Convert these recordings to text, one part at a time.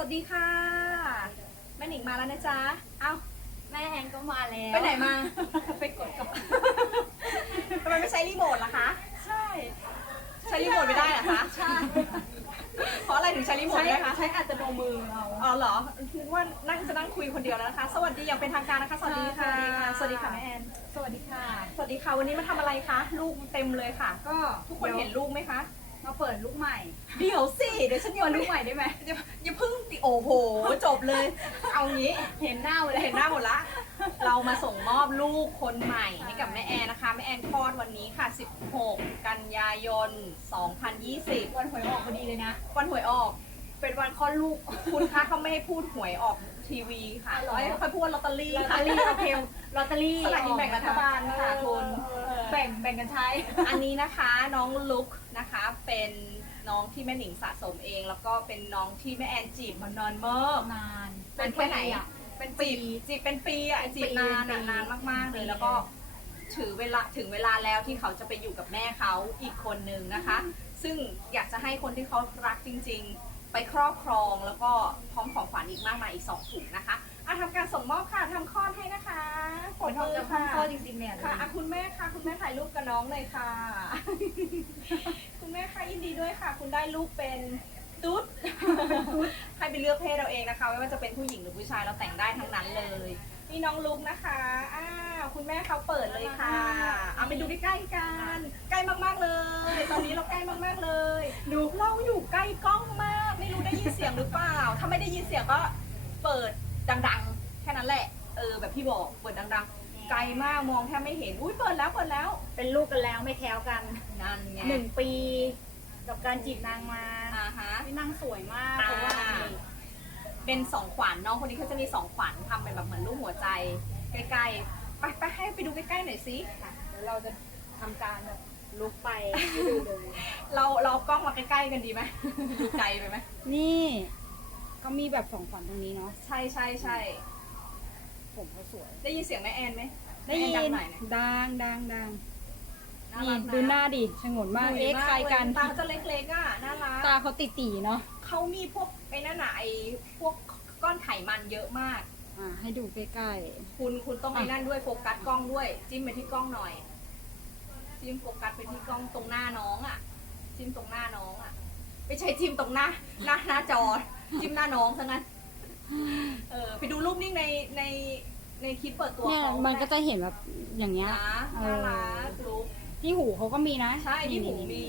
สวัสดีค่ะ แม่หนิงมาแล้วนะจ๊ะ เอ้าแม่แอนก็มาแล้ว ไปไหนมา ไปกดกับทำไมไม่ใช้รีโมทล่ะคะ ใช่ ใช้รีโมทไม่ได้เหรอคะใช่เพราะอะไรถึงใช้รีโมทใช้ไม่ได้คะใช้อัตโนมือเอาอ๋อเหรอคิดว่านั่งจะนั่งคุยคนเดียวแล้วนะคะ สวัสดีอย่างเป็นทางการนะคะ สวัสดีค่ะ สวัสดีค่ะแม่แอน สวัสดีค่ะ สวัสดีค่ะ วันนี้มาทำอะไรคะ ลูกเต็มเลยค่ะ ก็ทุกคนเห็นลูกไหมคะ มาเปิดลูกใหม่ เดี๋ยวสิเดี๋ยวฉันเปิดลูกใหม่ได้ไหมอย่าอย่าเพึ่งติโอ้โห จบเลย เอางี้ เห็นหน้าหมดเลยเห็นหน้าหมดละ เรามาส่งมอบลูกคนใหม่ให้กับแม่แอนนะคะ แม่แอนคลอดวันนี้ค่ะ 16 กันยายน 2020 วันหวยออกพอดีเลยนะ วันหวยออก เป็นวันคลอดลูก คุณคะเขาไม่ให้พูดหวยออกทีวีค่ะอ๋อเหรอเอ้ยเขาพูดว่าลอตเตอรี่ลอตเตค่ะ อรี่โอเคลอตเตอรี่สลากกินแบ่งรัฐบาลค่ะคุณ แบ่งแบ่งกันใช้ อันนี้นะคะน้องลุกนะคะเป็นน้องที่แม่หนิงสะสมเอง แล้วก็เป็นน้องที่แม่แอนจีบมานานมากนาน เป็นแค่ไหนอะเป็นปีจีบเป็นปีอะเป็นปีจีบนานเป็อะนปีนานมากๆเลยเป็นปีแล้วก็ถือเวลาถึงเวลาแล้วที่เขาจะไปอยู่กับแม่เขาอีกคนนึงนะคะ ซึ่งอยากจะให้คนที่เขารักจริง ๆ ไปครอบครองแล้วก็พร้อมของขวัญอีกมากมายอีกสองถุงนะคะ อะทำการส่งมอบค่ะทำคลอดให้นะคะปรบผลมือจะค่ะข้อจริงๆเนี่ยค่ะอะคุณแม่ค่ะ คุณแม่ถ่ายรูปกับน้องเลยค่ะ คุณแม่ค่ะยินดีด้วยค่ะ คุณได้ลูกเป็นตุ๊ดให้ไปเลือกเพศเราเองนะคะ ไม่ว่าจะเป็นผู้หญิงหรือผู้ชายเราแต่งได้ทั้งนั้นเลย นี่น้องลุกนะคะอ้าวคุณแม่เขาเปิดเลยค่ะเอาไปดูใกล้ๆกัน ใกล้มากๆเลย ตอนนี้เราใกล้มากๆเลยดูเราอยู่ใกล้กล้องมาก ไม่รู้ได้ยินเสียงหรือเปล่า ถ้าไม่ได้ยินเสียงก็เปิด ดังๆ แค่นั้นแหละ เออ แบบพี่บอกเปิดดังๆ ไกลมากมองแทบไม่เห็น อุ้ยเปิดแล้วเปิดแล้ว เป็นลูกกันแล้วไม่แท้วกันนั่นไงหนึ่งปีกับการจีบนางมาอ่าฮะที่นางสวยมากอ่าเพราะว่า เป็นสองขวัญน้องคนนี้เขาจะมีสองขวัญทำเป็นแบบเหมือนรูปหัวใจใกล้ๆ ไปไปให้ไปดูใกล้ๆหน่อยสิ เดี๋ยวเราจะทำการแบบลุกไปให้ดูเลย เราเราเอากล้องมาใกล้ๆกันดีไหม ดูไกลไปไหมนี่ ก็มีแบบสองฝันตรงนี้เนาะใช่ใช่ใช่ผมเขาสวย ได้ยินเสียงแม่แอนไหมได้ยินแม่แอดังหน่อยนะดังดังดังน่านี่รักะดูหน้าดิชงนมากเอ๊ะใครกัน ตาจะเล็กๆอะน่ารักตาเขาติตีๆเนาะเขามีพวกไอ้นั่นน่ะไอ้พวกก้อนไขมันเยอะมาก อ่า ให้ดูใกล้คุณคุณต้องอะไอ้นั่นด้วยโฟกัสกล้องด้วย จิ้มไปที่กล้องหน่อย จิ้มโฟกัสไปที่กล้องตรงหน้าน้องอะ จิ้มตรงหน้าน้องอะ ไม่ใช่จิ้มตรงหน้าหน้าหน้าจอ จิ้มหน้าน้องซะงั้นเออไปดูรูปนิ่งในในในคลิปเปิดๆตัวเนี่ยเขามันก็จะเห็นแบบอย่างเงี้ยนะเอน่าอรักรูปที่หูเขาก็มีนะใช่ที่หูมี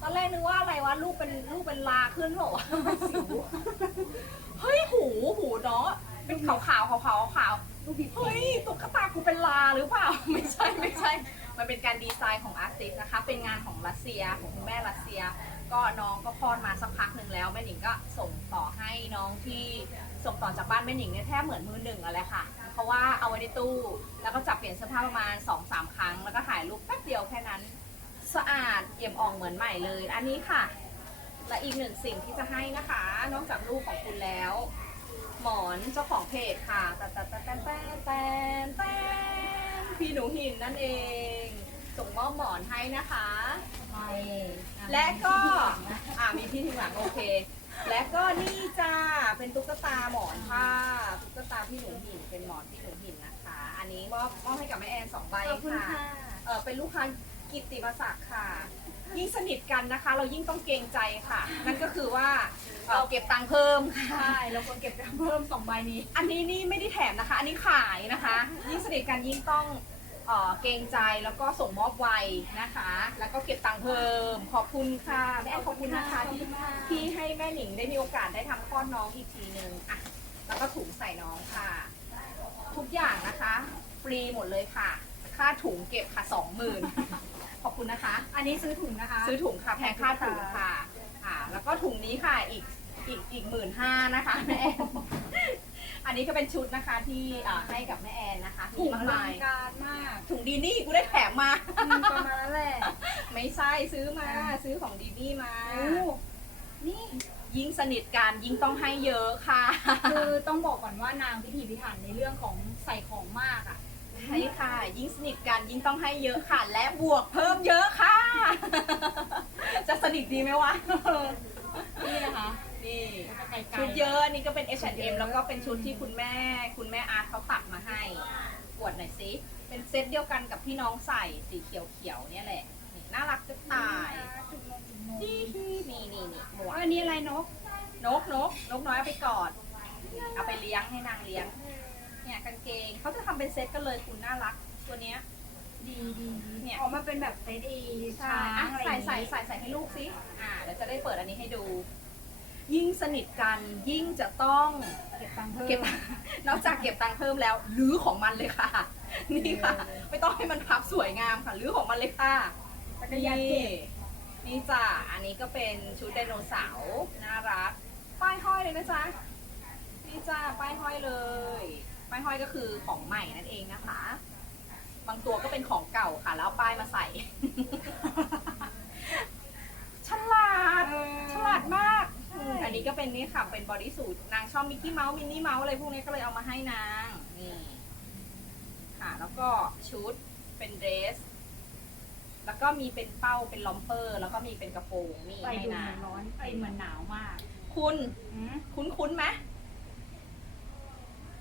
ตอนแรกนึกว่าอะไรวะลูกเป็นลูกเป็นลาขึ้นเปล่าวะสิวเฮ้ยหูหูเนาะเป็นขาวขาวขาวขาวขาวลูกผิดเฮ้ยตุ๊กตากูเป็นลาหรือเปล่า ไม่ใช่ไม่ใช่ มันเป็นการดีไซน์ของอาร์ติสนะคะ เป็นงานของรัสเซียของคุณแม่รัสเซีย ก็น้องก็คลอดมาสักพักหนึ่งแล้วแม่หนิงก็ส่งต่อให้น้องที่ส่งต่อจากบ้านแม่หนิงเนี่ยแทบเหมือนมือหนึ่งอะไรค่ะ เพราะว่าเอาไว้ในตู้ แล้วก็จับเปลี่ยนเสื้อผ้าประมาณ2อสามครั้ง แล้วก็ถ่ายรูปแป๊บเดียวแค่นั้น สะอาดเอี่ยมอ่องเหมือนใหม่เลย อันนี้ค่ะ และอีกหนึ่งสิ่งที่จะให้นะคะ นอกจากลูกของคุณแล้ว หมอนเจ้าของเพจค่ะแต่แต่แต่แต่แต่แต่ พี่หนูหินนั่นเอง ส่งมอบหมอนให้นะคะไปและก็อ่ามีที่ทีหลังโอเค และก็นี่จ้าเป็นตุ๊กตาหมอนค่ะตุ๊กตาพี่หนูหินเป็นหมอนพี่หนูหินนะคะ อันนี้มอบมอบให้กับแม่แอนสองใบขอบคุณค่ะ ค่ะเออเป็นลูกค้ากิตติมศักดิ์ค่ะ ยิ่งสนิทกันนะคะ เรายิ่งต้องเกรงใจค่ะ นั่นก็คือว่าเอ่อเก็บตังค์เพิ่มค่ะใช่เราควรเก็บเพิ่มสองใบนี้ อันนี้นี่ไม่ได้แถมนะคะ อันนี้ขายนะคะ ยิ่งสนิทกันยิ่งต้องเอ่อเกรงใจแล้วก็ส่งมอบไวนะคะ แล้วก็เก็บตังค์เพิ่ม ขอบคุณค่ะแม่แอนขอบคุณนะคะที่ที่ให้แม่หนิงได้มีโอกาสได้ทำคลอดน้องอีกทีนึงอะแล้วก็ถุงใส่น้องค่ะ ทุกอย่างนะคะฟรีหมดเลยค่ะ ค่าถุงเก็บค่ะสองหมื่น ขอบคุณนะคะ อันนี้ซื้อถุงนะคะ ซื้อถุงค่ะแพงค่าถุงค่ะค่ะ แล้วก็ถุงนี้ค่ะอีกอีกอีกหมื่นห้านะคะแม่แอนอันนี้ก็เป็นชุดนะคะที่เอ่อให้กับแม่แอนนะคะถุงมากอลัมางยการมากถุงดีนี่กูได้แถมมา อืมประมาณนั้นแหละ ไม่ใช่ซื้อมาซื้อของดีนี่มา โอ้นี่ยิ่งสนิทกันยิ่งต้องให้เยอะค่ะ คือต้องบอกก่อนว่านางพิถีพิถันในเรื่องของใส่ของมากอะ ใช่ค่ะ ยิ่งสนิทกันยิ่งต้องให้เยอะค่ะ และบวกเพิ่มเยอะค่ะ จะสนิทดีไหมวะ นี่นะคะ นี่แล้วก็ไกลๆชุดเยอะอันนี้ก็เป็นชุดเย H&M อะแล้วก็เป็นชุดที่คุณแม่ คุณแม่อาร์ตเขาตัดมาให้อวดหน่อยสิเป็นเซตเดียวกันกับที่น้องใส่สีเขียวๆเนี่ยแหละนี่น่ารักจะตายจุกนมจุกนมนี่นี่นี่นี่หมวกอันนี้อะไรนกนกนกนกน้อยเอาไปกอด เอาไปเลี้ยงให้นางเลี้ยง เนี่ยกางเกงเขาจะทำเป็นเซตกันเลยคุณน่ารัก ตัวเนี้ย ดีดีเนี่ย ออกมาเป็นแบบเซตเอใช่ช้างอะอะไรอใส่ย่างใส่งี้ใส่ใส่ให้ลูกสิอ่าเดี๋ยวจะได้เปิดอันนี้ให้ดู ยิ่งสนิทกันยิ่งจะต้องเก็บตังค์เพิ่มเก็บนอกจากเก็บตังค์เพิ่มแล้วรื้อของมันเลยค่ะ นี่ค่ะ ไม่ต้องให้มันพับสวยงามค่ะรื้อของมันเลยค่ะจักรยานเก็บ นี่จ้ะ อันนี้ก็เป็นชุดไดโนเสาร์น่ารัก ป้ายห้อยเลยนะจ๊ะ นี่จ้าป้ายห้อยเลย ป้ายห้อยก็คือของใหม่นั่นเองนะคะ บางตัวก็เป็นของเก่าค่ะ แล้วเอาป้ายมาใส่ ฉลาด ฉลาดมากอืมอันนี้ก็เป็นนี่ค่ะ เป็นบอดี้สูทนางชอบมิกกี้เมาส์มินนี่เมาส์อะไรพวกนี้ก็เลยเอามาให้นาง นี่ ค่ะ แล้วก็ชุดเป็นเดรส แล้วก็มีเป็นเป้าเป็นลอมเปอร์ แล้วก็มีเป็นกระโปรงนี่ใส่ให้ดูเหนามืองนร้อนไอเหมือนหนาวมากคุณ อืม คุ้นคุ้นๆไหม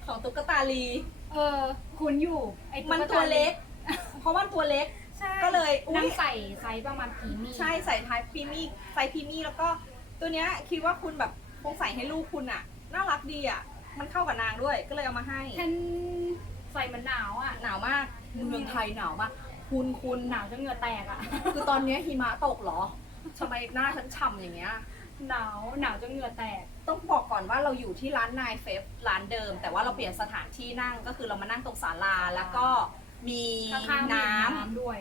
ของตุ๊กตาลี เออคุณอยู่ไอมันตัวเล็ก เพราะว่าตัวเล็ก ใช่ก็เลยอุ๊ยนั่งใส่ไซส์ประมาณพรีเมียมใช่ใส่ท้ายพรีมี่ใส่พรีมี่แล้วก็ตัวเนี้ยคิดว่าคุณแบบคงใส่ให้ลูกคุณอะน่ารักดีอะมันเข้ากับนางด้วยก็เลยเอามาให้ ฉันใส่เหมันหนาวอะ หนาวมากเมืองไทยหนาวมากคุณคุณหนาวจนเหงื่อแตกอะ คือตอนเนี้ยหิมะตกเหรอทำไมหน้าฉันฉ่ำอย่างเงี้ย หนาวหนาวจนเหงื่อแตก ต้องบอกก่อนว่าเราอยู่ที่ร้านนายเฟฟร้านเดิม แต่ว่าเราเปลี่ยนสถานที่นั่งก็คือเรามานั่งตรงศาลาแล้วก็มีข้างๆมีน้ำน้ำด้วย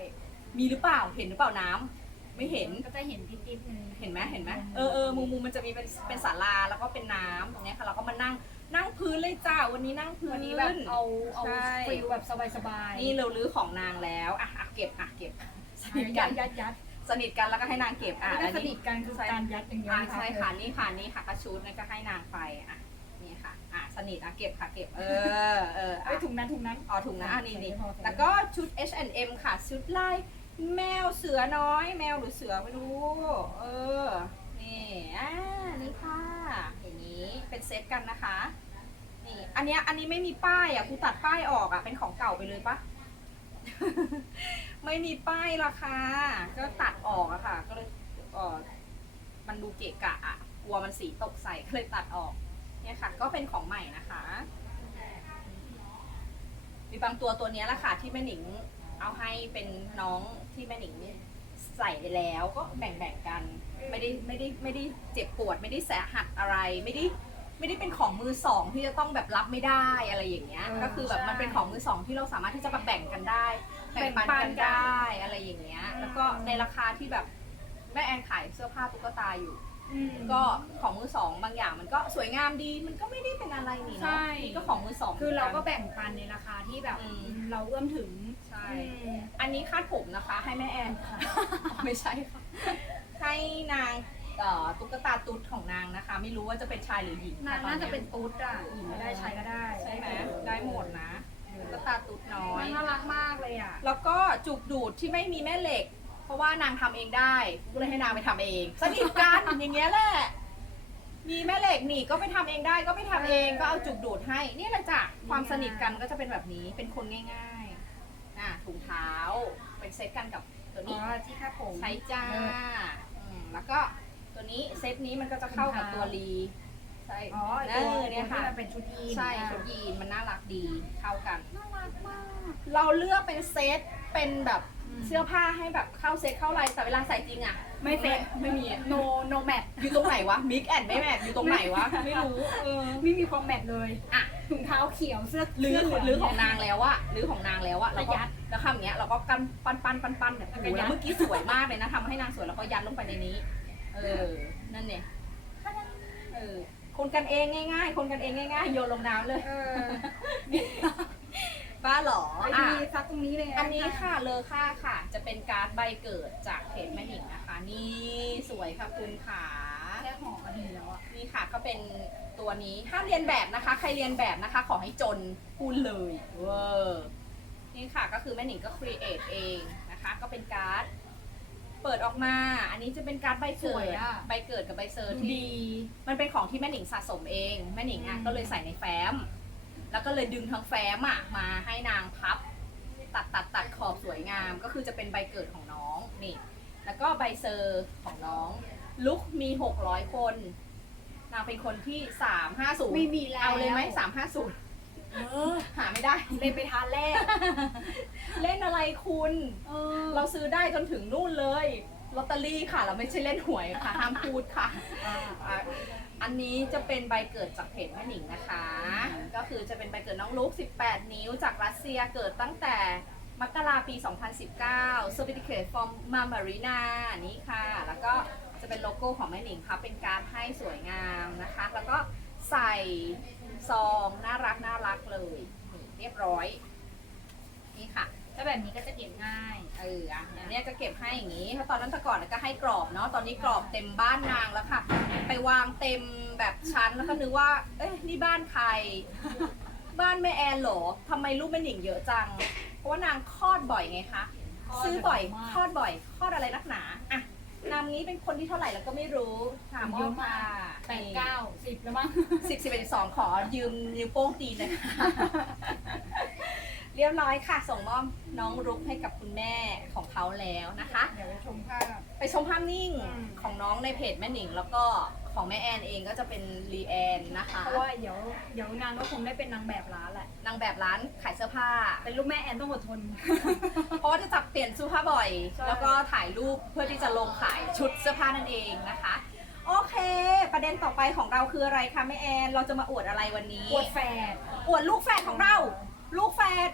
มีหรือเปล่าเห็นหรือเปล่าน้ำไม่เห็นก็จะเห็นติ๊บๆนึงเห็นไหมเห็นไหมเออเออมุมมุมมันจะมีเป็นเป็นศาลาแล้วก็เป็นน้ำอย่างเงี้ยค่ะเราก็มานั่งนั่งพื้นเลยจ้าวันนี้นั่งพื้นวันนี้แบบเอาเอาใช่ฟิลแบบสบายๆนี่เราลื้อของนางแล้วอะอะเก็บอะเก็บสนิทยักัดนยัดยัด สนิทกันแล้วก็ให้นางเก็บอะไม่ได้แล้วสนิทกันคือการยัดอย่างเดียวอะนใช่ค่ะนี่ค่ะนี่ค่ะกระชุดนั่นก็ให้นางไปอะนี่ค่ะอะสนิทอะเก็บค่ะเก็บเออเออไอ้อะถุงนั้นถุงนั้น อ๋อถุงนะอันนี้นี่ใส่พอใส่แล้วก็ชุด H&M ค่ะชุดลายแมวเสือน้อย แมวหรือเสือไม่รู้เออนี่อ่านี่ค่ะอย่างนี้เป็นเซตกันนะคะนี่อันเนี้ยอันนี้ไม่มีป้ายอะกูตัดป้ายออกอะเป็นของเก่าไปเลยปะ ไม่มีป้ายราคา ก็ตัดออกอะค่ะ ก็เลยเออมันดูเกะกะอะกลัวมันสีตกใส่ก็เลยตัดออก เนี่ยค่ะ ก็เป็นของใหม่นะคะ มีบางตัวตัวนี้แหละค่ะ ที่แม่หนิง เอาให้เป็นน้องที่แม่หนิงใส่ไปแล้วก็แบ่งๆกัน ไม่ได้ไม่ได้ไม่ได้เจ็บปวด ไม่ได้แสหัสอะไรไม่ได้ ไม่ได้เป็นของมือสองที่จะต้องแบบรับไม่ได้อะไรอย่างเงี้ยเออก็คือแบบใช่มันเป็นของมือสองที่เราสามารถที่จะมาแบ่งกันได้ แบ่งปันกันได้อะไรอย่างเงี้ย แล้วก็ในราคาที่แบบแม่แอนขายเสื้อผ้าตุ๊กตาอยู่อืมก็ของมือสองบางอย่างมันก็สวยงามดี มันก็ไม่ได้เป็นอะไรนี่ใช่เนาะนี่ก็ของมือสองคือเราก็หมืนนแบ่งปันในราคาที่แบบอืมเราเอื้อมถึงใช่อืมอันนี้คาดผมนะคะ ให้แม่แอนค่ะ ไม่ใช่ค่ะให้นาง เอ่อตุ๊กตาตุ๊ดของนางนะคะ ไม่รู้ว่าจะเป็นชายหรือหญิงนางค่ตอน่าจะเป็นตุ๊ดอะหญิงไม่ได้ชายก็ได้ใช่ไหมได้หมดนะตุ๊กตาตุ๊ดน้อย น่ารักมากเลยอะ แล้วก็จุกดูดที่ไม่มีแม่เหล็ก เพราะว่านางทำเองได้ก็เลยให้นางไปทำเองสนิทกัน อย่างเงี้ยแหละมีแม่เหล็กนี่ก็ไปทำเองได้ก็ไปทำเองก็เอาจุกดูดให้นี่แหละจ้ะความสนิทกันก็จะเป็นแบบนี้เป็นคนง่ายๆน่ะถุงเท้าเป็นเซตกันกับตัวอ๋อนี้ที่คาดผม ใช้จ้าเอออืมแล้วก็ ตัวนี้เซตนี้มันก็จะเข้ากับตัวรีใช่อ๋อเอตัวอเนี่ยค่ะที่มันเป็นชุดยีนใช่อะชุดยีนมันน่ารักดีเข้ากันน่ารักมาก เราเลือกเป็นเซตเป็นแบบอืมเสื้อผ้าให้แบบเข้าเซตเข้าอะไรแต่เวลาใส่จริงอะไม่เซ็ตไม่มีอะโนโนแมทอยู่ตรงไหนวะมิกแอนไม่แมทอยู่ตรงไหนวะไม่รู้เออไม่มีความแมทเลยอะถุงเท้าเขียวเสื้อหรือเสื้เหลืหรือของนางแล้วอะหรือของนางแล้วอะเราก็ยัดแล้วทำอย่างเงี้ยเราก็กันปั้นปั้นปั้นปั้นเนี่ยโอ้โหแล้วก็ยัดแล้วเมื่อกี้สวยมากเลยนะทำให้นางสวยแล้วก็ยัดลงไปในนี้ เออ นั่นเนี่ยเออ คนกันเองง่าย ๆ คนกันเองง่ายๆ โยนลงน้ำเลย เออบ้าเหรอไอ้อะที่ซักตรงนี้เลยอันนี้ค่ะเลอค่าค่ะ จะเป็นการ์ดใบเกิดจากเพจแม่หนิงนะคะ นี่สวยค่ะคุณขาแค่ห่อก็ดีแล้วอะนี่ค่ะก็เป็นตัวนี้ห้ามเรียนแบบนะคะ ใครเรียนแบบนะคะ ขอให้จนพูดเลยเวอร์นี่ค่ะก็คือแม่หนิงก็ครีเอทเองนะคะ ก็เป็นการ์ด เปิดปิดออกมา อันนี้จะเป็นการ์ดใบสเกิวยดอะ ใบเกิดกับใบเซอร์ดูที่ ดี มันเป็นของที่แม่หนิงสะสมเอง แม่หนิงอะอืม ก็เลยใส่ในแฟ้ม แล้วก็เลยดึงทั้งแฟ้มอะมาให้นางพับ ตัดตัดตัดขอบสวยงาม ก็คือจะเป็นใบเกิดของน้องนี่ แล้วก็ใบเซอร์ของน้อง ลุกมี600คน นางเป็นคนที่350ไม่มีแล้วเอาเลยไหม350 เออหาไม่ได้ เล่นไปทานแรก เล่นอะไรคุณ เออเราซื้อได้จนถึงนู่นเลยลอตเตอรี่ค่ะ เราไม่ใช่เล่นหวยค่ะห้ามพูดค่ะ อะอันนี้จะเป็นใบเกิดจากเพจแม่หนิงนะคะ ก็คือจะเป็นใบเกิดน้องลุก18 นิ้วจากรัสเซียเกิดตั้งแต่มกราปี 2019 Certificate from Marmarina นี่ค่ะ แล้วก็จะเป็นโลโก้ของแม่หนิงค่ะ เป็นการดให้สวยงามนะคะ แล้วก็ใส่ ซองน่ารักน่ารักเลยนี่เรียบร้อย นี่ค่ะ ถ้าแบบนี้ก็จะเก็บง่าย เอออะอันเนี้ยจะเก็บให้อย่างนี้ ถ้าตอนนั้นแต่ก่อนก็ให้กรอบเนาะ ตอนนี้กรอบเต็มบ้านนางแล้วค่ะ ไปวางเต็มแบบชั้นแล้วก็นึกว่า เอ๊ะนี่บ้านใคร บ้านแม่แอนเหรอทำไมลูกแม่หนิงเยอะจัง เพราะว่านางคลอดบ่อยไงคะคลอดซื้อบ่อยบ่อยมากคลอดบ่อย คลอดอะไรนักหนา อะ นามนี้เป็นคนที่เท่าไหร่แล้วก็ไม่รู้ถามเยอะค่ะมากแปดเก้าสิบแล้วมั้งสิบสิบเอ็ดสองขอยืมนิ้วโป้งตีนเลยค่ะ เรียบร้อยค่ะ ส่งมอบน้องรุกให้กับคุณแม่ของเขาแล้วนะคะ เดี๋ยวไปชมภาพ ไปชมภาพนิ่งอืม ของน้องในเพจแม่หนิง แล้วก็ของแม่แอนเองก็จะเป็นรีแอนนะคะ เพราะว่าเดี๋ยวเดี๋ยวนางก็คงได้เป็นนางแบบร้านแหละ นางแบบร้านขายเสื้อผ้า เป็นลูกแม่แอนต้องอดทน เพราะว่าจะจับเปลี่ยนเสื้อผ้าบ่อย ใช่ แล้วก็ถ่ายรูปเพื่อที่จะลงขายชุดเสื้อผ้านั่นเองนะคะ โอเค ประเด็นต่อไปของเราคืออะไรคะแม่แอน เราจะมาอวดอะไรวันนี้ ปวดแฝดอวดลูกแฝดของเรา ลูกแฝด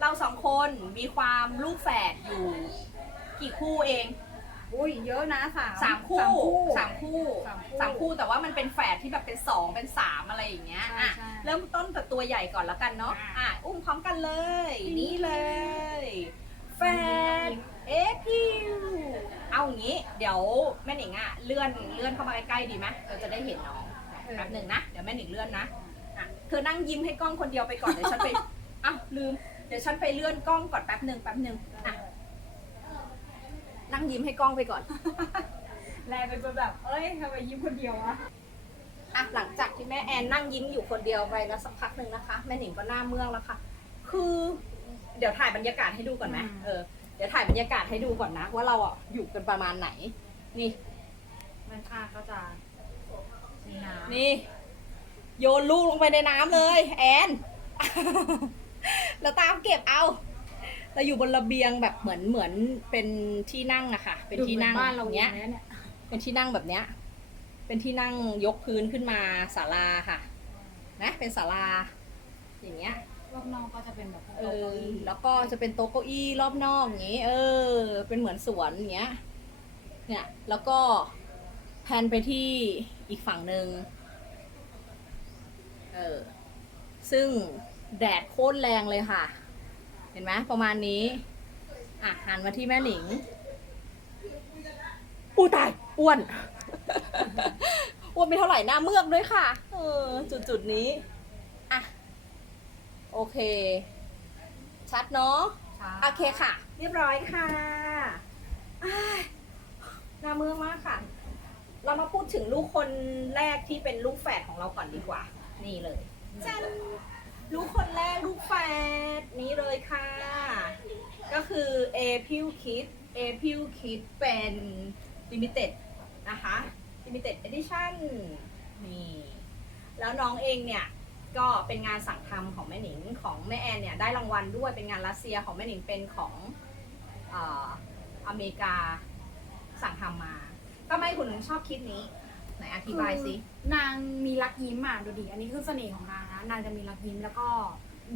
เราสองคนมีความลูกแฝดอยู่กี่คู่เองอุ้ยเยอะนะสามสามคู่สามคู่สามคู่สามคู่สามคู่แต่ว่ามันเป็นแฝดที่แบบเป็นสองเป็นสามอะไรอย่างเงี้ยใช่อะใช่เริ่มต้นแต่ตัวใหญ่ก่อนแล้วกันเนาะอะอะอุ้มพร้อมกันเลย นี่เลยแฝดเอพิวเอาอย่างงี้ เดี๋ยวแม่หนิงอะเลื่อนเลื่อนเข้ามาใกล้ๆดีไหมเราจะได้เห็นน้องแป๊บหนึ่งนะเดี๋ยวแม่หนิงเลื่อนนะอะเธอนั่งยิ้มให้กล้องคนเดียวไปก่อนเดี๋ยวฉันไป อ้าวลืม เดี๋ยวฉันไปเลื่อนกล้องก่อนแป๊บหนึ่งแป๊บหนึ่งอะนั่งยิ้มให้กล้องไปก่อน แรงเป็นคนแบบ เอ้ยทำไมยิ้มคนเดียววะอะหลังจากที่แม่แอนนั่งยิ้มอยู่คนเดียวไปแล้วสักพักหนึ่งนะคะ แม่หนิงก็หน้าเมืองแล้วค่ะ คือ เดี๋ยวถ่ายบรรยากาศให้ดูก่อนไหมอืมเออเดี๋ยวถ่ายบรรยากาศให้ดูก่อนนะ ว่าเราอะอยู่กันประมาณไหน นี่ มันค่าก็จะมีน้ำนี่ โยนลูกลงไปในน้ำเลย แอน แล้วตามเก็บเอา เราอยู่บนระเบียงแบบเหมือนเหมือนเป็นที่นั่งอะค่ะ เป็นที่นั่งดูหมือบ้านเราเนี้ยเนี้ยเนี่ยเป็นที่นั่งแบบเนี้ย เป็นที่นั่งยกพื้นขึ้นมาศาลาค่ะ นะ เป็นศาลา อย่างเงี้ย รอบนอกก็จะเป็นแบบเอโต๊ะอเก้าอี้แล้วก็จะเป็นโต๊ะเก้าอี้รอบนอกอย่างงี้ เออ เป็นเหมือนสวนอย่างเงี้ย เนี่ย แล้วก็แพนไปที่อีกฝั่งหนึ่ง เออ ซึ่ง แดดโคตรแรงเลยค่ะ เห็นไหมประมาณนี้อะหันมาที่แม่หนิงอู้ตายอ้วนอ้วนไม่เท่าไหร่หน้าเมือกด้วยค่ะ เออ จุดจุดๆนี้อะโอเค ชัดเนาะโอเคค่ะ เรียบร้อยค่ะอ้ายหน้าเมืองมากค่ะ เรามาพูดถึงลูกคนแรกที่เป็นลูกแฝดของเราก่อนดีกว่า นี่เลยจัน ลูกคนแรกลูกแฝดนี้เลยค่ะ ก็คือ a p i l Kid a p i l Kid เป็น Limited นะคะ Limited Edition นี่แล้วน้องเองเนี่ยก็เป็นงานสั่งทำของแม่หนิงของแม่แอนเนี่ยได้รางวัลด้วยเป็นงานรัสเซียของแม่หนิงเป็นของอออเมริกาสั่งทำมาทำไมคุณถึงชอบคิดนี้ ไหนอธิบายสินางมีรักยิ้มอะดูดิอันนี้คือเสน่ห์ของนางนะนางจะมีรักยิ้มแล้วก็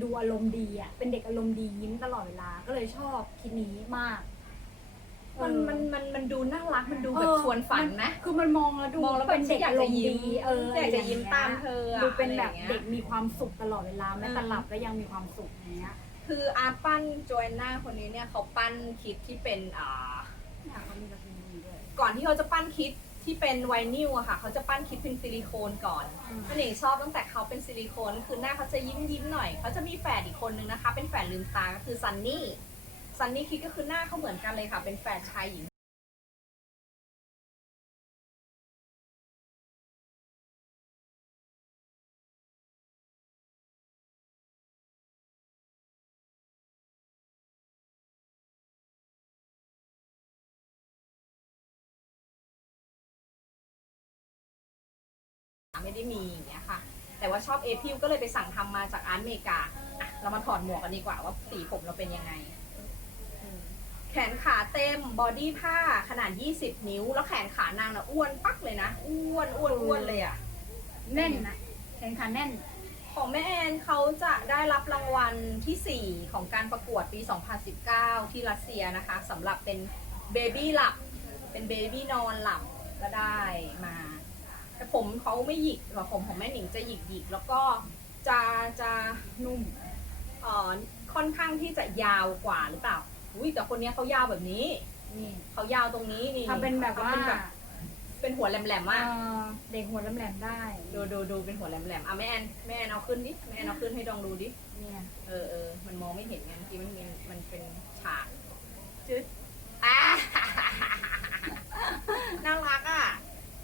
ดูอารมณ์ดีอะเป็นเด็กอารมณ์ดียิ้มตลอดเวลาก็เลยชอบคิดนี้มาก มันเออ มันมันมันดูน่ารักมันดูแบบเออ ชวนฝันนะ คือมันมองแล้วดูมองแล้วเป็นเด็กอยากอารจะมณ์ยิ้ดีมเอออยากจะไรยิ้มงงี้ตามเธออะดูเป็นแบบอะไรอย่างเงี้ย เด็กมีความสุขตลอดเวลาแม้แต่เออหลับก็ยังมีความสุขอย่างเงี้ยคืออาร์ตปั้นโจแอนนาคนนี้เนี่ยเขาปั้นคิดที่เป็นอ่าเนี่ยเขามีรักยิ้มดีด้วย ก่อนที่เขาจะปั้นคิด ที่เป็นไวนิลอะค่ะเขาจะปั้นคิดเป็นซิลิโคนก่อนอืมแม่หนิงชอบตั้งแต่เขาเป็นซิลิโคนคือหน้าเขาจะยิ้มยิ้มๆหน่อยเขาจะมีแฝดอีกคนนึงนะคะ เป็นแฝดลืมตาก็คือซันนี่ซันนี่คิดก็คือหน้าเขาเหมือนกันเลยค่ะ เป็นแฝดชายหญิง ไม่ได้มีอย่างเงี้ยค่ะ แต่ว่าชอบเอพิวก็เลยไปสั่งทำมาจากอาร์ตเมกาอะเรามาถอดหมวกกันดีกว่าว่าสีผมเราเป็นยังไง แขนขาเต็มบอดี้ผ้าขนาด 20 นิ้ว แล้วแขนขานางนะอ้วนปักเลยนะ อ้วนอ้วนอ้วนเลยอะแน่นนะแขนขาแน่น ของแม่แอนเขาจะได้รับรางวัลทีสี่ 4 ของการประกวดปี 2019 ที่รัสเซียนะคะสำหรับเป็นเบบี้หลับ เป็นเบบี้นอนหลับก็ได้มา แต่ผมเขาไม่หยิกหรอกผมของแม่หนิงจะหยิกหยิกๆแล้วก็จะจะนุ่มเอ่อค่อนข้างที่จะยาวกว่าหรือเปล่าอุ้ยแต่คนเนี้ยเขายาวแบบนี้นี่เขายาวตรงนี้นี่ทำเป็นแบบว่าทำเป็นแบบเป็นหัวแหลมๆมากเอ่อเด็กหัวแหลมๆได้ดูดูดูเป็นหัวแหลมๆอะแม่แอนแม่แอนเอาขึ้นดิแม่แอนเอาขึ้นให้ดองดูดิ เนี่ยเออเออ มันมองไม่เห็นไงเมื่อกี้มันมีมันเป็นฉาก จึ๊ดอ่า น่ารักอะ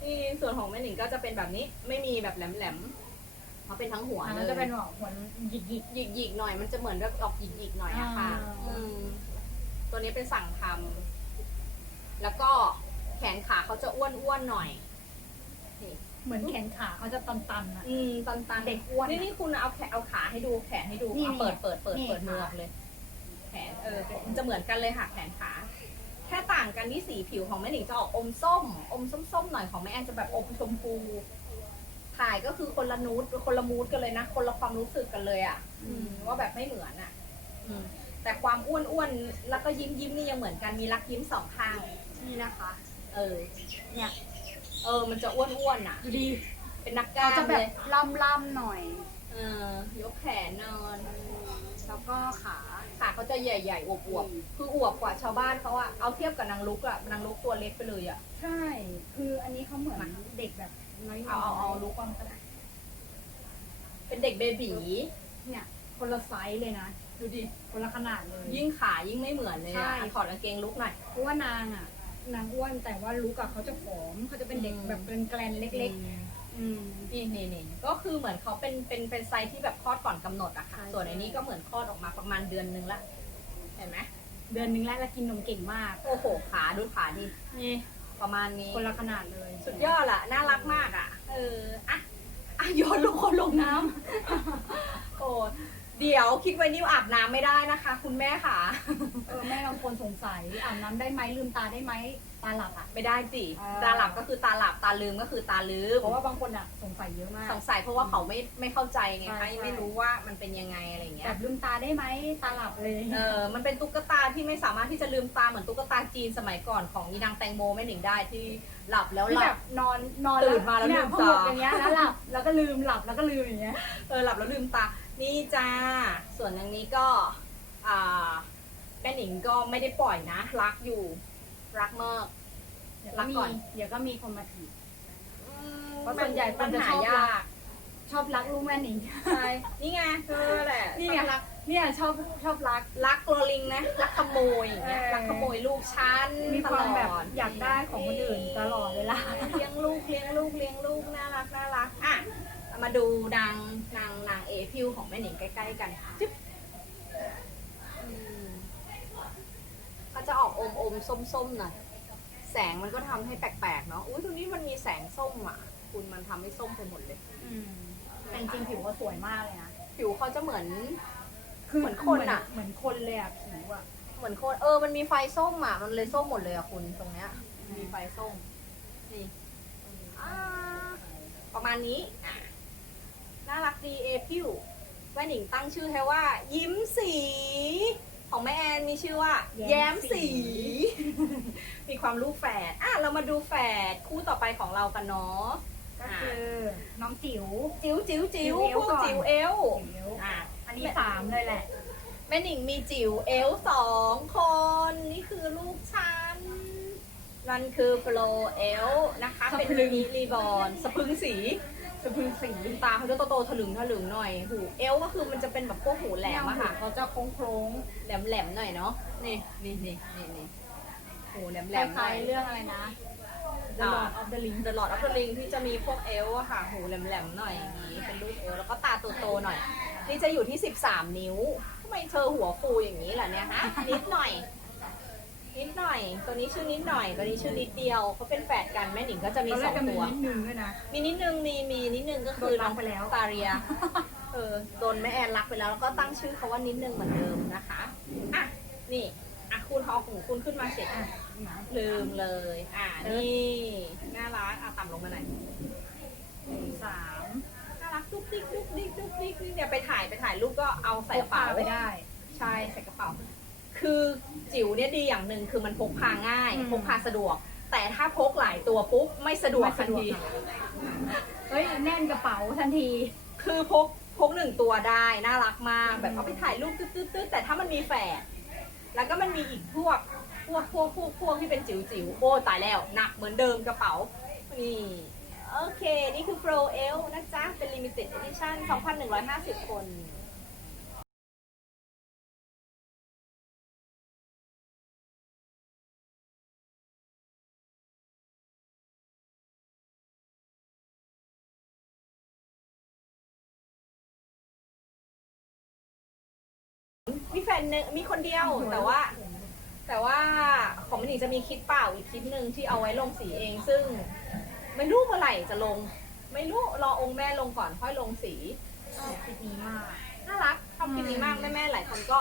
นี่ส่วนของแม่หนิงก็จะเป็นแบบนี้ไม่มีแบบแหลมๆเขาเป็นทั้งหัวอันเลนั้นยจะเป็นหัวหัวหยิกหยิก หยิกหยิกๆหน่อยมันจะเหมือนแบบออกหยิกหยิกๆหน่อยอะค่ะอ่า อืมตัวนี้เป็นสั่งทำแล้วก็แขนขาเขาจะอ้วนอ้วนๆหน่อยนี่ๆเหมือนแขนขาเขาจะตันๆอะอืมตันตันๆเด็กอ้วนอะนี่นี่คุณเอาแขนเอาขาให้ดูแขนให้ดูนี่เอาเปิดเปิดเปิดนี่เปิดมือออกเลย แขนเออมันจะเหมือนกันเลยค่ะแขนขาแค่ต่างกันที่สีผิวของแม่หนิงจะออกอมส้ม อมส้มๆหน่อยของแม่แอนจะแบบอมชมพูถ่ายก็คือคนละนูดคนละมูดกันเลยนะ คนละความรู้สึกกันเลยอะอืมว่าแบบไม่เหมือนอะอืมแต่ความอ้วนอ้วนๆแล้วก็ยิ้มยิ้มๆนี่ยังเหมือนกันมีรักยิ้มสองข้างนี่นะคะ เออ เนี่ย เออ มันจะอ้วนอ้วนๆอะ ดูดี เป็นนักกล้าเขามจะแบเลบยล่ำๆหน่อย เออยกแขนนอน แล้วก็ขาขา เขาจะใหญ่ๆอวบอืมๆคืออวบกว่าชาวบ้านเขาอะเอาเทียบกับนางลุกอะนางลุกตัวเล็กไปเลยอะใช่ คืออันนี้เขาเหมือนเด็กแบบน้อยๆเอาเอาเอาลุกก่อนก็ได้เป็นเด็กเบบีเนี่ยคนละไซส์เลยนะดูดิคนละขนาดเลย ยิ่งขายิ่งไม่เหมือนเลยใช่ อะถอดกางเกงลุกหน่อย เพราะว่านางอะ นางอ้วนแต่ว่าลูกอะเขาจะผอมเขาจะเป็นเด็กอืม แบบเป็นแกลนเล็กๆอืม นี่นี่นี่ก็คือเหมือนเขาเป็นเป็นเป็นไซส์ที่แบบคลอดก่อนกำหนดอะค่ะ ใช่ ส่วนอันนี้ก็เหมือนคลอดออกมาประมาณเดือนนึงละ เห็นไหมเดือนนึงแล้วแล้วกินนมเก่งมาก โอ้โหขาดูขาดินี่ประมาณนี้ คนละขนาดเลยสุดยอดละน่ารักมากอะเอออะอะโยนลงคนลงน้ำ โอ้ เดี๋ยวคิดไว้นิ้วอาบน้ำไม่ได้นะคะ คุณแม่ค่ะ เออแม่บางคนสงสัยอาบน้ำได้ไหมลืมตาได้ไหมตาหลับอะ ไม่ได้สิอ่า ตาหลับก็คือตาหลับตาลืมก็คือตาลืมเพราะว่าบางคนอะสงสัยเยอะมาก สงสัยเพราะว่าเขาไม่ไม่เข้าใจไงใช่คะใช่ ไม่รู้ว่ามันเป็นยังไงอะไรอย่างเงี้แบยบลืมตาได้ไหมตาหลับเลยเออมันเป็นตุ๊กตาที่ไม่สามารถที่จะลืมตาเหมือนตุ๊กตาจีนสมัยก่อนของอีนางแตงโมแม่หนิงได้ที่หลับแล้วที่หแบลับ บนอนนอนตื่นมาแล้วเนี่ยลืมพอหมดตาอย่างเงี้ยแล้วหลับแล้วก็ลืมหลับแล้วก็ลืมอย่างเงี้ย เออหลับแล้วลืมตา นี่จ้า ส่วนทางนี้ก็อ่าแม่หนิงก็ไม่ได้ปล่อยนะ รักอยู่ รักมากเดี๋ยวรัก็กมีก่อน เดี๋ยวก็มีคนมาถีบอืมเพราะส่วนใหญ่มันคนจะหาชอบยารักกชอบรักลูกแม่หนิงใช่นี่ไงเธอแหละนี่ไงรักเนี่ยชอบชอบรักรักโรลิงนะรักขโมยอย่างเงี้ยเออรักขโมยลูกฉันมีความแบบตลดอยากได้ของคนอื่นตลอดเวลาเลี้ยงลูกเลี้ยงลูกเลี้ยงลูกน่ารักน่ารักอะ มาดูนางนางนางเอพิวของแม่หนิงใกล้ๆกันจิ๊บอืมก็จะออกอมอมส้มส้มๆหน่อยแสงมันก็ทำให้แปลกๆเนาะอุ้ยตรงนี้มันมีแสงส้มอะ คุณมันทำให้ส้มไปหมดเลย อืมแต่จริงๆผิวเขาสวยมากเลยนะผิวเขาจะเหมือนคือเหมือนคนอะ เหมือนคนเลยอะผิวอะเหมือนโคนเออ มันมีไฟส้มอะ มันเลยส้มหมดเลยอะคุณตรงเนี้ย มีไฟส้ม นี่อ่าประมาณนี้อะ น่ารักดีเอพิวแม่หนิงตั้งชื่อให้ว่า ยิ้มสี ของแม่แอนมีชื่อว่า แย้มสี มีความลูกแฝดอะเรามาดูแฝดคู่ต่อไปของเรากันเนาะก็คือน้องจิ๋วจิ๋วจิ๋วจิ๋วจิ๋วเอวพวกก่อนจิ๋วเอลจิ๋วอะอันนี้สามเลยแหละแม่หนิงมีจิ๋วเอลสองคน นี่คือลูกฉันนั่นคือโปรเอลนะคะสะเป็นพรึงมิรีบอลสะพรึงสี สะพรึงสีตาเขาจะโตๆถลึงถลึงหน่อย หูเอลก็คือมันจะเป็นแบบพวกหูแหลมอะค่ะเขาจะโค้งโค้งแหลมแหลมๆหน่อยเนาะนี่นี่นี่นี่นี่หูแหลมๆแหลมหคน่ล้าอยยๆเรื่องอะไรนะ The อ่า Lord of the Ring เดอะลอดออฟเดอะลิงที่จะมีพวกเอลอะค่ะ หูแหลมแหลมๆหน่อยอย่างนี้เป็นรูปเอลแล้วก็ตาโตๆหน่อย นี่จะอยู่ที่ 13 นิ้วทำไมเธอหัวฟูอย่างนี้ล่ะเนี่ยฮะนิดหน่อย นิดหน่อย ตัวนี้ชื่อนิดหน่อย ตัวนี้ชื่อนิดเดียวเขาเป็นแฝดกันแม่หนิงก็จะมีตอนสแรอกงจะมีตัว นิดนึงด้วยนะ มีนิดนึงมีมีนิดนึงก็คือโดนรักไปแล้วตาเรีย เออโดนแม่แอนรักไปแล้วแล้วก็ตั้งชื่อเขาว่านิดนึงเหมือนเดิมนะคะ อะ นี่ อะคุณทอของคุณขึ้นมาเสร็จอะลืมเลย อะนี่น่ารักอะต่ำลงมาหน่อยสามน่ารักดุ๊กดิ๊กดุ๊กดิ๊กดุ๊กดิ๊กนี่เดี๋ยวไปถ่ายไปถ่ายรูปก็เอาใส่กระเป๋าพกพไปได้ ใช่ใส่กระเป๋า คือจิ๋วเนี่ยดีอย่างหนึ่งคือมันพกพาง่าย อืม พกพาสะดวก แต่ถ้าพกหลายตัวปุ๊บไม่สะดวกไม่ทัสะนดวกที เฮ้ยแน่นกระเป๋าทันที คือพกพกหนึ่งตัวได้น่ารักมากแบบเอาไปถ่ายรูปตึ๊ดๆๆแต่ถ้ามันมีแฝดแล้วก็มันมีอีกพวกพวกพวกพวกพวกที่เป็นจิ๋วจิ๋วๆโอ้ตายแล้วหนักเหมือนเดิมกระเป๋านี่โอเค นี่คือ Pro L นะจ๊ะ เป็น Limited Edition 2,150 คน มีแฟนหนึ่งมีคนเดียวแต่ว่า แต่ว่าของมันอีกจะมีคลิปเปล่าอีกคลิปหนึ่งที่เอาไว้ลงสีเอง ซึ่งไม่รู้เมื่อไหร่จะลง ไม่รู้รอองค์แม่ลงก่อนค่อยลงสีชอบคลิปนี้มากน่ารักชอบคลิปนี้มากอืมแม่แม่ๆหลายคนก็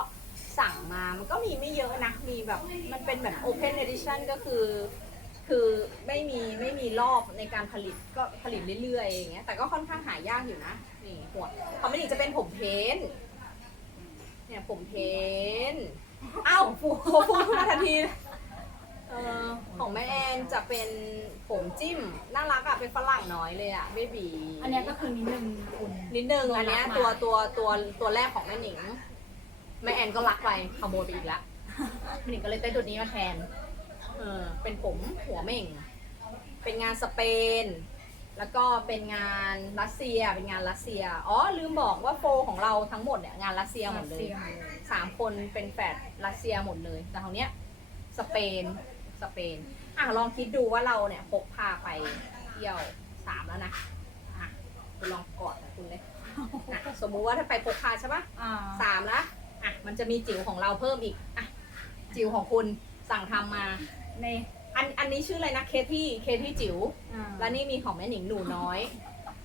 สั่งมามันก็มีไม่เยอะนะมีแบบมันเป็นแบบ Open Edition ก็คือ คือไม่มีไม่มีรอบในการผลิตก็ผลิตเรื่อยๆอย่างเงี้ยแต่ก็ค่อนข้างหายากอยู่นะนี่หัวของมันอีกจะเป็นผมเพ้นท์ เนี่ยผมเพ้นท์เอ้าฟูฟูฟูขึ้นมาทันทีเออของแม่แอนจะเป็นผมจิ้ม น่ารักอะเป็นฝรั่งน้อยเลยอะเบบีอันเนี้ยก็คือนิดนึงคุณ นิดนึงอันเนี้ยน่ารักมากตัวตัวตัวตัวแรกของแม่หนิง แม่แอนก็รักไปขโมยไปอีกแล้วแม่หนิงก็เลยได้ตัวนี้มาแทน เออเป็นผมหัวเม่ง เป็นงานสเปน แล้วก็เป็นงานรัสเซียเป็นงานรัสเซีย อ๋อลืมบอกว่าโฟของเราทั้งหมดเนี่ยงานรัสเซียหมดเลยสามคนเป็นแฝดรัสเซียหมดเลย แต่คราวเนี้ยสเปนสเปนอะลองคิดดูว่าเราเนี่ยพกพาไปเที่ยวสามแล้วนะอะคุณลองกอดของคุณเลยอะสมมุติว่าถ้าไปพกพาใช่ปะอ่าสามละอะมันจะมีจิ๋วของเราเพิ่มอีกอะจิ๋วของคุณสั่งทำมาใน อันอันนี้ชื่ออะไรนะเคที่เคที่จิ๋วอ่าแล้วนี่มีของแม่หนิงหนูน้อย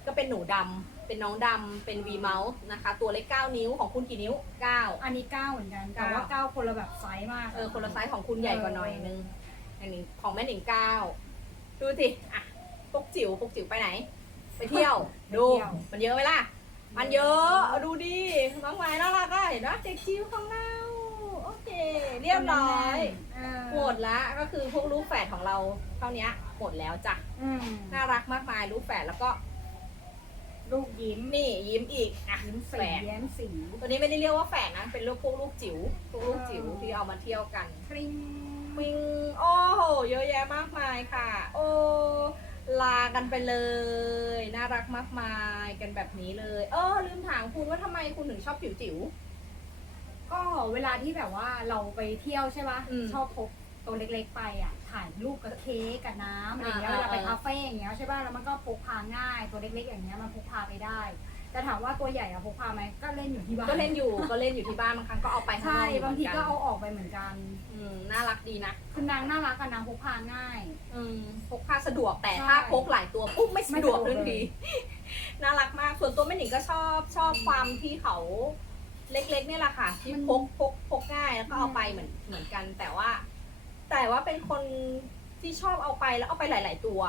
ก็เป็นหนูดำเป็นน้องดำเป็น V mouse นะคะ ตัวเล็ก9นิ้วของคุณกี่นิ้ว 9 อันนี้เก้าเหมือนกันแต่เก้าว่าเก้าคนละแบบไซส์มาก เออคนละไซส์ของคุณใหญ่กว่าหน่อยนึงอันนี้ของแม่หนิงเก้าดูสิอะพกจิ๋วพกจิ๋วไปไหน ไปเที่ยว ดูมันเยอะไหมล่ะ มันเยอะเอาดูดิมากมายน่ารักอะเห็นไหมเด็กจิ๋วของเราโอ เคเรียบร้อยเออหมดละก็คือพวกลูกแฝดของเราเท่านี้หมดแล้วจ้ะอืมน่ารักมากมายลูกแฝดแล้วก็ ลูกยิ้มนี่ยิ้มอีกอะยิ้มแฝสีดแย้มสีตัวนี้ไม่ได้เรียกว่าแฝดนะเป็นลูกพวกลูกจิ๋วพวกลูกจิ๋วอ่าที่เอามาเที่ยวกันคริงวิงโอ้โหเยอะแยะมากมายค่ะ โอ้ลากันไปเลย น่ารักมากมายกันแบบนี้เลย เออลืมถามคุณว่าทำไมคุณถึงชอบจิ๋วจิ๋ว ก็เวลาที่แบบว่าเราไปเที่ยวใช่ปะอืมชอบพกตัวเล็กๆไปอะถ่ายรูปกับเค้กกับน้ำอะไรอย่างเงี้ยอ่าเวลาไปอ่า คาเฟ่อย่างเงี้ยใช่ปะแล้วมันก็พกพาง่ายตัวเล็กๆ อย่างเงี้ยมันพกพาไปได้ แต่ถามว่าตัวใหญ่อะพกพาไหมก็เล่นอยู่ที่บ้านก็เล่นอยู่ ก็เล่นอยู่ที่บ้านบางครั้งก็เอาไปข้างใช่นอกอยู่บางทีเหมือนก็นเอาออกไปเหมือนกันอืมน่ารักดีนะคือนางน่ารักกับนางพกพาง่าย อืมพกพาสะดวกแต่ใช่ถ้าพกหลายตัวปุ๊บไม่สะดวกไม่สะดวก ทันที น่ารักมากส่วนตัวแม่หนิงก็ชอบชอบความที่เขา เล็กๆเนี่ยแหละค่ะที่พกพกพกง่ายแล้วก็เอาไปเหมือนเหมือนกัน แต่ว่า แต่ว่าเป็นคนที่ชอบเอาไปแล้วเอาไปหลาย ๆ ตัว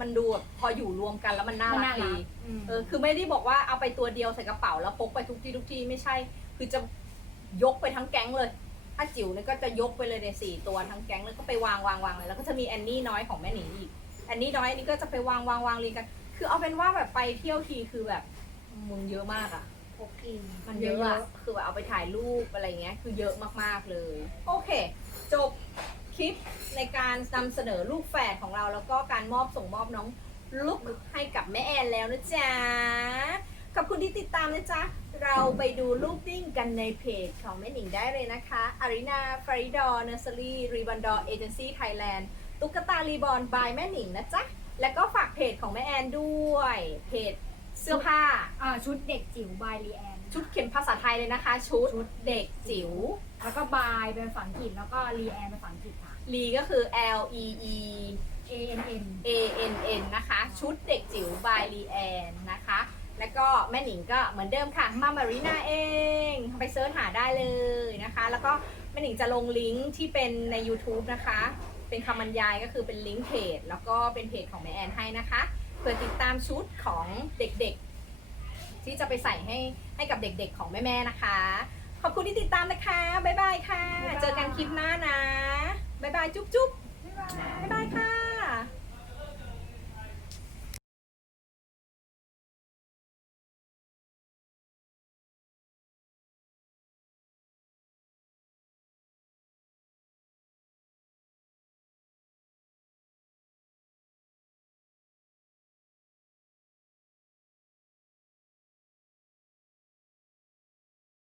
มันดูแบบพออยู่รวมกันแล้วมันน่ารักดีมเออคือไม่ได้บอกว่าเอาไปตัวเดียวใส่กระเป๋าแล้วพกไปทุกที่ทุกที่ไม่ใช่ คือจะยกไปทั้งแก๊งเลยถ้าจิ๋วเนี่ยก็จะยกไปเลยในยสี่ตัวทั้งแก๊งเลยก็ไปวางวางวางเลยแล้วก็จะมีแอนนี่น้อยของแม่หนิงอีกแอนนี่น้อยอันนี้ก็จะไปวางวางวางเรียงกัน คือเอาเป็นว่าแบบไปเที่ยวทีคือแบบมึงเยอะมากอะ พกอินมันเยอะอะคือแบบเอาไปถ่ายรูปอะไรเงี้ย คือเยอะมากๆเลย โอเค จบคลิปในการนำเสนอลูกแฝดของเราแล้วก็การมอบส่งมอบน้องลุกให้กับแม่แอนแล้วนะจ๊ะ ขอบคุณที่ติดตามนะจ๊ะ เราไปดูรูปนิ่งกันในเพจของแม่หนิงได้เลยนะคะอารินาฟริดอร์เนอร์เซอรี่รีบันดอร์เอเจนซี่ไทยแลนด์ตุ๊กตารีบอลบายแม่หนิงนะจ๊ะ แล้วก็ฝากเพจของแม่แอนด้วยเพจ เสื้อผ้า อ่าชุดเด็กจิ๋วบายลีแอนชุดเขียนภาษาไทยเลยนะคะ ชุดเด็กจิ๋ว แล้วก็บายเป็นภาษาอังกฤษแล้วก็ลีแอนเป็นภาษาอังกฤษค่ะ ลีก็คือ L E E A N N A N N นะคะ ชุดเด็กจิ๋ว by ลีแอนนะคะ แล้วก็แม่หนิงก็เหมือนเดิมค่ะ มามารีนาเอง ไปเสิร์ชหาได้เลยนะคะ แล้วก็แม่หนิงจะลงลิงก์ที่เป็นใน YouTube นะคะ เป็นคำบรรยายก็คือเป็นลิงก์เพจ แล้วก็เป็นเพจของแม่แอนให้นะคะ เพื่อติดตามชุดของเด็กๆ ที่จะไปใส่ให้ให้กับเด็กๆ ของแม่ๆนะคะ ขอบคุณที่ติดตามนะคะ บ๊ายบายค่ะบ๊ายบายเจอกันคลิปหน้านะ บ๊ายบายจุ๊บๆบ๊ายบายค่ะ